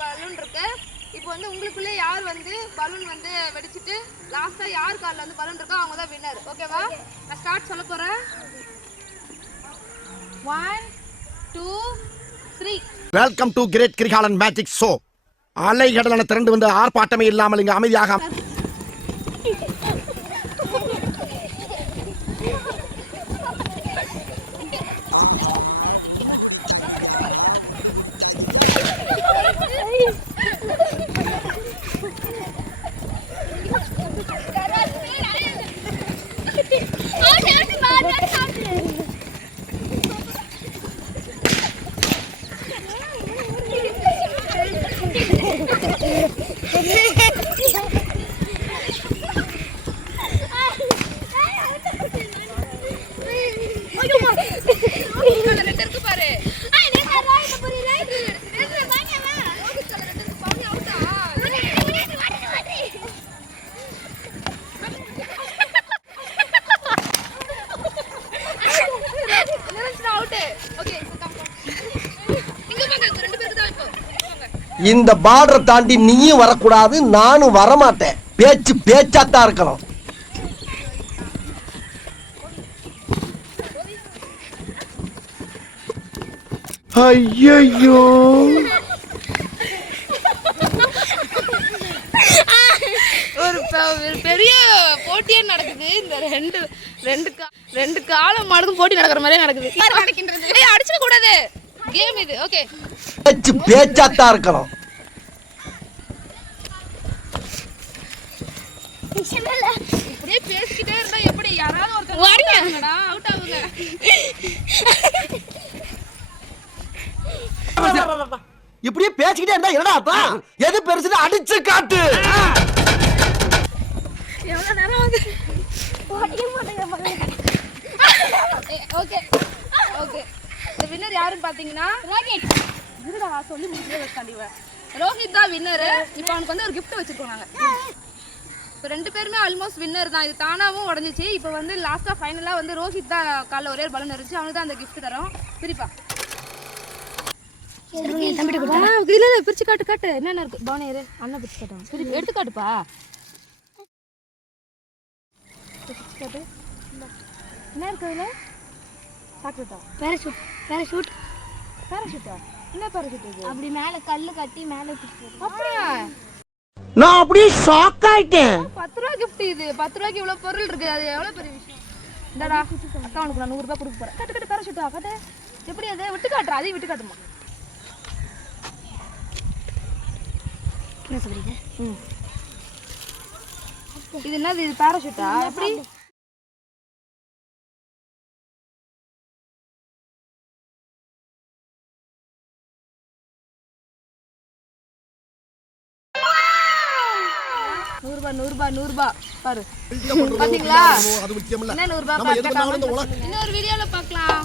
Balloon இருக்கு. இப்போ வந்து உங்களுக்குள்ள யார் வந்து பலூன் வந்து வெடிச்சிட்டு லாஸ்டா யார் கால்ல வந்து பலூன் இருக்கோ அவங்க தான் வின்னர். ஓகேவா? நான் ஸ்டார்ட் சொல்ல போறேன். 1 2 3. Welcome to great Kirikalan magic show. அலைகடலான திரண்டு வந்து ஆர்ப்பாட்டமே இல்லாமல் இங்கு அமைதியாக இந்த பார்டரை தாண்டி நீயும் வரக்கூடாது, நானும் வரமாட்டேன். பேச்சு பேச்சாத்தான் இருக்கணும். ஐயோ ஒரு பெரிய போட்டியே நடக்குது. இந்த ரெண்டு காலம் மாடுக்கும் போட்டி நடக்கிற மாதிரியே நடக்குது. அடிச்சிட கூடாது, கேம் இது. ஓகே, பேச்சு பேச்சாத்தான் இருக்கணும். இப்படியே பேசிக்கிட்டே இருந்தா எப்படி யாராவது ஒருத்தர் அவுட் ஆகுங்க. இப்படியே பேசிக்கிட்டே இருந்தா என்னடா அர்த்தம்? எது பெருசுன்னு அடிச்சு காட்டு. எவ்வளவு நேரம் ஆகுது? ஓகே ஓகே, இந்த வின்னர் யாருன்னு பாத்தீங்கன்னா ரோஹித். இருடா சொல்லி முடிக்கவே வச்சாண்டிவ. ரோஹித் தான் வின்னர். இப்போ அவனுக்கு வந்து ஒரு gift வச்சிருக்கோம் நாங்க. இப்போ ரெண்டு பேருமே ஆல்மோஸ்ட் வின்னர் தான். இது தானாவும் உடஞ்சிச்சு. இப்போ வந்து லாஸ்டா ஃபைனலா வந்து ரோஹித் தான் கால்ல ஒரே பலூன் இருந்துச்சு. அவனுக்கு தான் அந்த gift தரோம். பிரிப்பா இல்ல பிரிச்சு காட்டு காட்டு. என்னென்ன இருக்கு பவுனேரு அண்ணன் பிரிச்சு காட்டும். பிரிச்சு எடுத்து காட்டுப்பா. காட்டு என்ன இருக்கு அதுல? சாக்லேட்டா? பேராசூட். பேராசூட். பேராசூட்டா? என்ன பேராசூட் இது? அப்படி மேல கல்லு கட்டி மேல பிடிச்சு. அப்படியா? நான் அப்படியே ஷாக் ஆயிட்டேன். 10 ரூபாய் gift இது. 10 ரூபாய்க்கு இவ்வளவு பொருள் இருக்கு. அது எவ்வளவு பெரிய விஷயம். இந்தடா அக்கா, உனக்கு நான் 100 ரூபாய் கொடுக்க போறேன். கட்டு கட்டு பேராசூட்டா கட்டு. எப்படி அது விட்டு காட்டுற? அதையும் விட்டு காட்டுமா? என்ன சொல்றீங்க? இது என்னது? இது பேராசூட்டா? எப்படி? நூறுபா பாரு. பாத்தீங்களா? என்ன 100 ரூபாய்? இன்னொரு வீடியோல பார்க்கலாம்.